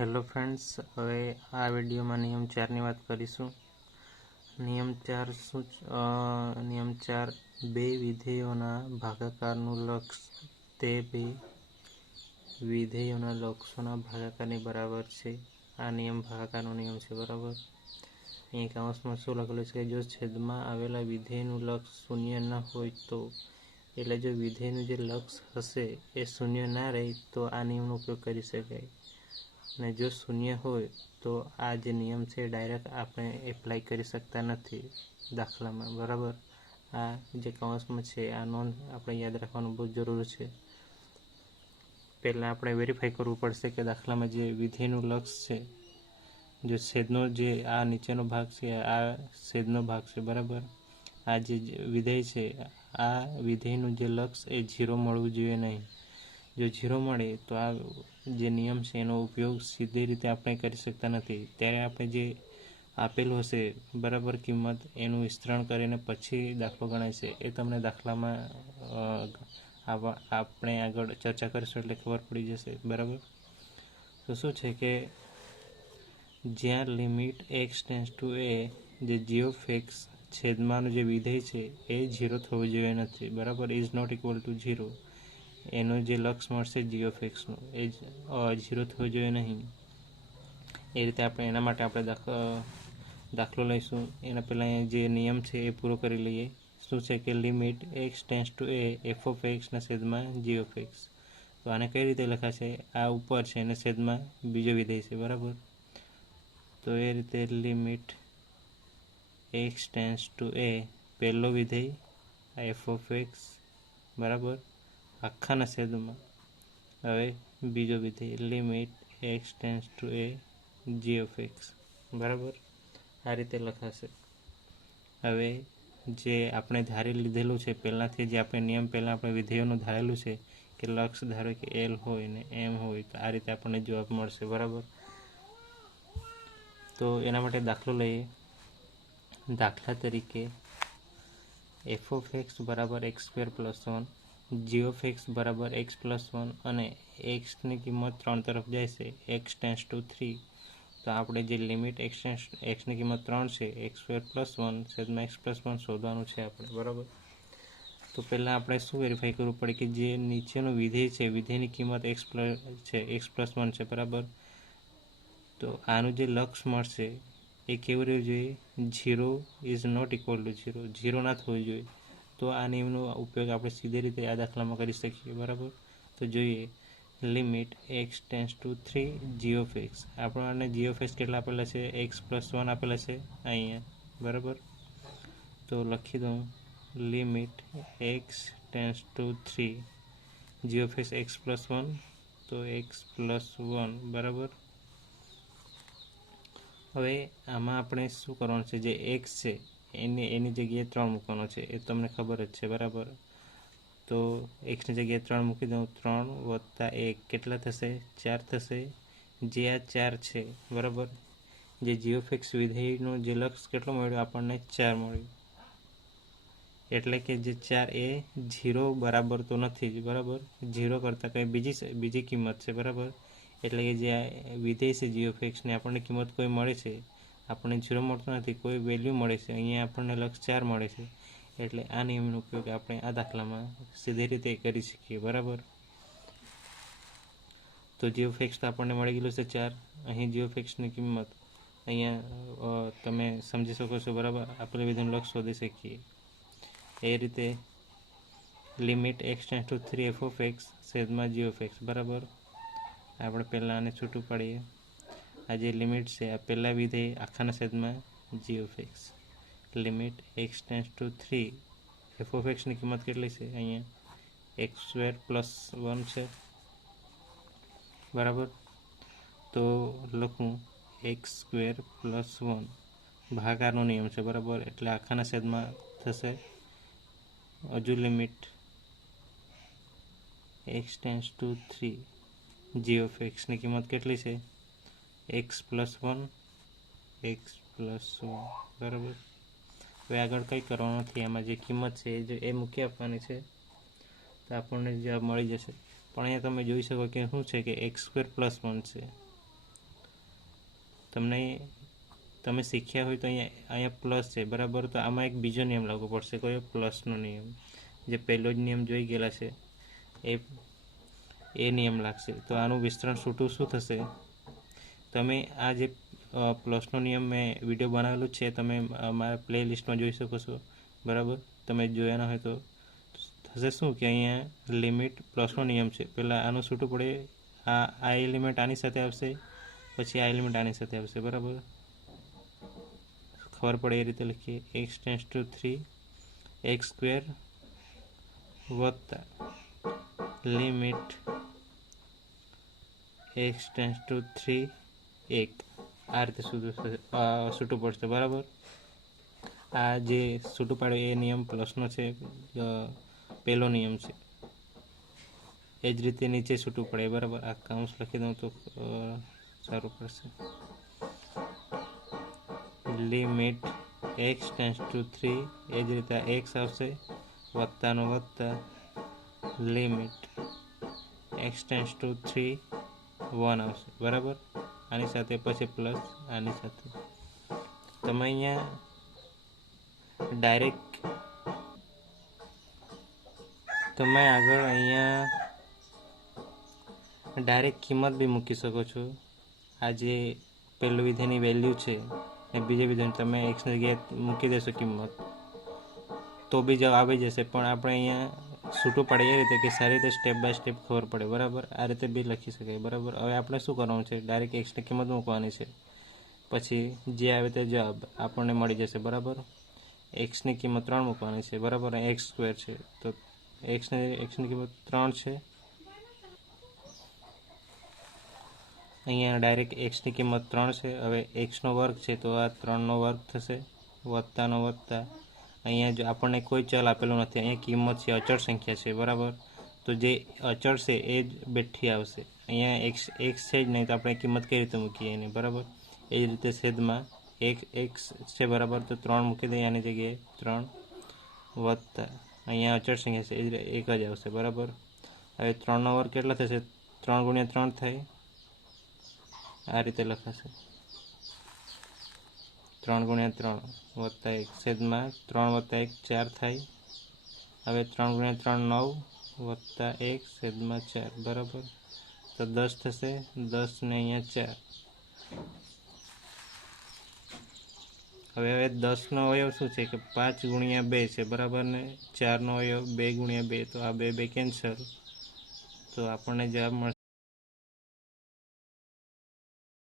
Hello friends, હવે આ વિડીયોમાં નિયમ 4ની વાત કરીશું. નિયમ 4 શું? નિયમ 4 બે વિધેયોના ભાગાકારનું લક્ષ તે બે વિધેયોના લક્ષોના ભાગાકારની બરાબર છે. આ નિયમ ભાગાકારનો નિયમ છે, બરાબર. અહીં કૌંસમાં શું લખેલું છે કે જો છેદમાં આવેલા વિધેયનું લક્ષ શૂન્ય ન હોય તો, એટલે જો વિધેયનું જે લક્ષ હશે એ શૂન્ય ના રહે તો આ નિયમનો ઉપયોગ કરી શકાય. અને જો શૂન્ય હોય તો આ જે નિયમ છે ડાયરેક્ટ આપણે એપ્લાય કરી શકતા નથી દાખલામાં, બરાબર. આ જે કૌંસમાં છે આ નોંધ આપણે યાદ રાખવાનું બહુ જરૂર છે. પહેલાં આપણે વેરીફાઈ કરવું પડશે કે દાખલામાં જે વિધેયનું લક્ષ છે, જો છેદનો જે આ નીચેનો ભાગ છે આ છેદનો ભાગ છે, બરાબર. આ જે વિધેય છે આ વિધેયનું જે લક્ષ એ 0 મળવું જોઈએ નહીં. જો 0 મળે તો આ જે નિયમ છે એનો ઉપયોગ સીધી રીતે આપણે કરી શકતા નથી. ત્યારે આપણે જે આપેલું હશે બરાબર કિંમત એનું વિસ્તરણ કરીને પછી દાખલો ગણાય છે. એ તમને દાખલામાં આપણે આગળ ચર્ચા કરીશું એટલે ખબર પડી જશે, બરાબર. તો શું છે કે જ્યાં limit x tends to a જે g ઓફ x છેદમાંનું જે વિધેય છે એ 0 થવું જોઈએ નથી, બરાબર. Is not equal to 0. એનો જે લક્ષ મળશે g ઓફ x નું એ 0 થવું જોઈએ નહીં. એ રીતે આપણે એના માટે આપણે દાખલો લઈશું. એના પહેલાં જે નિયમ છે એ પૂરો કરી લઈએ. શું છે કે limit x tends to a f of x ના છેદમાં g ઓફ x. તો આને કઈ રીતે લખાશે? આ ઉપર છે અને છેદમાં બીજો વિધેય છે, બરાબર. તો એ રીતે limit x tends to a પહેલો વિધેય આ f ઓફ x, બરાબર, આખાના છેદમાં. હવે બીજો વિધેય limit x tends to a g of x, બરાબર. આ રીતે લખાશે. હવે જે આપણે ધારી લીધેલું છે પહેલાંથી જે આપણે નિયમ પહેલાં આપણે વિધેયોનું ધારેલું છે કે લક્ષ ધારો કે L હોય ને M હોય તો આ રીતે આપણને જવાબ મળશે, બરાબર. તો એના માટે દાખલો લઈએ. દાખલા તરીકે f ઓફ x બરાબર x² plus 1, g of x બરાબર x પ્લસ 1 અને xની કિંમત 3 તરફ જાય છે, x ટેન્ડ્સ ટુ 3. તો આપણે જે લિમિટ xની કિંમત 3 છે, x² પ્લસ 1 છેદમાં x પ્લસ 1 શોધવાનું છે આપણે, બરાબર. તો પહેલાં આપણે શું વેરીફાઈ કરવું પડે કે જે નીચેનું વિધેય છે વિધેયની કિંમત x પ્લસ 1 છે, બરાબર. તો આનું જે લક્ષ મળશે એ કેવું રહેવું જોઈએ? 0 ઇઝ નોટ ઇક્વલ ટુ 0. 0 ના થવું જોઈએ. તો આ નિયમનો ઉપયોગ આપણે સીધી રીતે આ દાખલામાં કરી શકીએ, બરાબર. તો જોઈએ limit x tends to 3 g of x. આપણને g ઓફ x કેટલા આપેલા છે? x પ્લસ 1 આપેલા છે અહીંયા, બરાબર. તો લખી દઉં limit x tends to 3 g of x plus 1, તો x પ્લસ 1, બરાબર. હવે આમાં આપણે શું કરવાનું છે? જે x છે એની જગ્યાએ 3 મૂકવાનો છે, એ તમને ખબર જ છે, બરાબર. તો xની જગ્યાએ 3 મૂકી દઉં. 3 વત્તા 1 કેટલા થશે? 4 થશે. જે આ 4 છે, બરાબર, જે g ઓફ x વિધેયનો જે લક્ષ કેટલો મળ્યો આપણને? 4 મળ્યો. એટલે કે જે 4 એ 0 બરાબર તો નથી જ, બરાબર. 0 કરતાં કંઈ બીજી કિંમત છે, બરાબર. એટલે કે જે વિધેય છે g ઓફ x ને આપણને કિંમત કોઈ મળે છે, આપણને 0 મળતો નથી, કોઈ વેલ્યુ મળે છે. અહીંયા આપણને લક્ષ 4 મળે છે. એટલે આ નિયમનો ઉપયોગ આપણે આ દાખલામાં સીધી રીતે કરી શકીએ, બરાબર. તો g ઓફ x તો આપણને મળી ગયેલું છે 4. અહીં g ઓફ xની કિંમત અહીંયા તમે સમજી શકો છો, બરાબર. આપણે વિધેયનું લક્ષ શોધી શકીએ. એ રીતે limit x tends to 3 f of x છેદમાં g ઓફ x, બરાબર. આપણે પહેલાં આને છૂટું પાડીએ. આ જે લિમિટ છે આ પહેલાં વિધેય આખાના છેદમાં g of x. Limit x tends to 3 f of xની કિંમત કેટલી છે? અહીંયા x² પ્લસ 1 છે, બરાબર. તો લખું x² પ્લસ 1 ભાગાકારનો નિયમ છે, બરાબર. એટલે આખાના છેદમાં થશે. હજુ limit x tends to 3 g of xની કિંમત કેટલી છે? x પ્લસ 1, x પ્લસ 1, બરાબર. હવે આગળ કંઈ કરવાનું નથી. એમાં જે કિંમત છે એ મૂકી આપવાની છે, તો આપણને જવાબ મળી જશે. પણ અહીંયા તમે જોઈ શકો કે શું છે કે x² પ્લસ 1 છે, તમે શીખ્યા હોય તો અહીંયા પ્લસ છે બરાબર, તો આમાં એક બીજો નિયમ લાગુ પડશે, કયો? પ્લસનો નિયમ. જે પહેલો જ નિયમ જોઈ ગયેલા છે એ નિયમ લાગશે. તો આનું વિસ્તરણ છૂટું શું થશે? તમે આ જે પ્લસનો નિયમ મેં વિડીયો બનાવેલું છે, તમે મારા પ્લે લિસ્ટમાં જોઈ શકો છો બરાબર. તમે જોયા ન હોય તો થશે શું કે અહીંયા લિમિટ પ્લસનો નિયમ છે, પહેલાં આનું છૂટું પડે, આ એલિમેન્ટ આની સાથે આવશે, પછી આ એલિમેન્ટ આની સાથે આવશે બરાબર. ખબર પડે એ રીતે લખીએ. x tense two 3 x square વત્તા લિમિટ x ટેન્સ ટુ 3 1, આ રીતે છૂટું પડશે બરાબર. આ જે છૂટું પાડે એ નિયમ પ્લસનો છે, પહેલો નિયમ છે. એ જ રીતે નીચે છૂટું પડે બરાબર. આ કાઉન્સ લખી દઉં તો સારું પડશે. લિમિટ x ટેન્સ ટુ 3, એ જ રીતે x આવશે, વત્તાનો વત્તા લિમિટ x ટેન્સ ટુ 3 1 આવશે બરાબર. આની સાથે પછી પ્લસ આની સાથે. તમે અહીંયા ડાયરેક્ટ તમે આગળ અહીંયા ડાયરેક્ટ કિંમત બી મૂકી શકો છો. આ જે પહેલું વિધેયની વેલ્યુ છે ને બીજા વિધેયની તમે એક્સની જગ્યાએ મૂકી દેશો કિંમત, તો બી જવાબ આવી જશે. પણ આપણે અહીંયા છૂટું પડે એ રીતે કે સારી રીતે સ્ટેપ બાય સ્ટેપ ખબર પડે બરાબર. આ રીતે બી લખી શકાય બરાબર. હવે આપણે શું કરવાનું છે? ડાયરેક્ટ એક્સની કિંમત મૂકવાની છે, પછી જે આવે તે જવાબ આપણને મળી જશે બરાબર. એક્સની કિંમત 3 મૂકવાની છે બરાબર. એક્સ સ્ક્વેર છે તો એક્સની કિંમત 3 છે. અહીંયા ડાયરેક્ટ એક્સની કિંમત 3 છે. હવે એક્સનો વર્ગ છે તો આ 3નો વર્ગ થશે, વત્તાનો વત્તા. અહીંયા જો આપણને કોઈ ચલ આપેલું નથી, અહીંયા કિંમત છે, અચળ સંખ્યા છે બરાબર. તો જે અચળ છે એ જ બેઠી આવશે. અહીંયા એક્સ છે જ નહીં તો આપણે કિંમત કઈ રીતે મૂકીએ એની બરાબર. એ જ રીતે છેદમાં એક્સ છે બરાબર, તો 3 મૂકી દઈએ આની જગ્યાએ, 3 વત્તા અહીંયા અચળ સંખ્યા છે એ એક જ આવશે બરાબર. હવે 3નો વર્ગ કેટલા થશે? 3 ગુણ્યા 3 થાય, આ રીતે લખાશે, 3 ગુણ્યા 3 વત્તા 1 છેદમાં 3 વત્તા 1 4 થાય. હવે 3 ગુણ્યા 3 9 વત્તા 1 છેદમાં 4 બરાબર. તો 10 થશે, 10 ને અહીંયા 4. હવે 10નો અવયવ શું છે કે 5 ગુણ્યા 2 છે બરાબર, ને 4નો અવયવ 2 ગુણ્યા 2, તો આ 2 કેન્સલ, તો આપણને જવાબ મળશે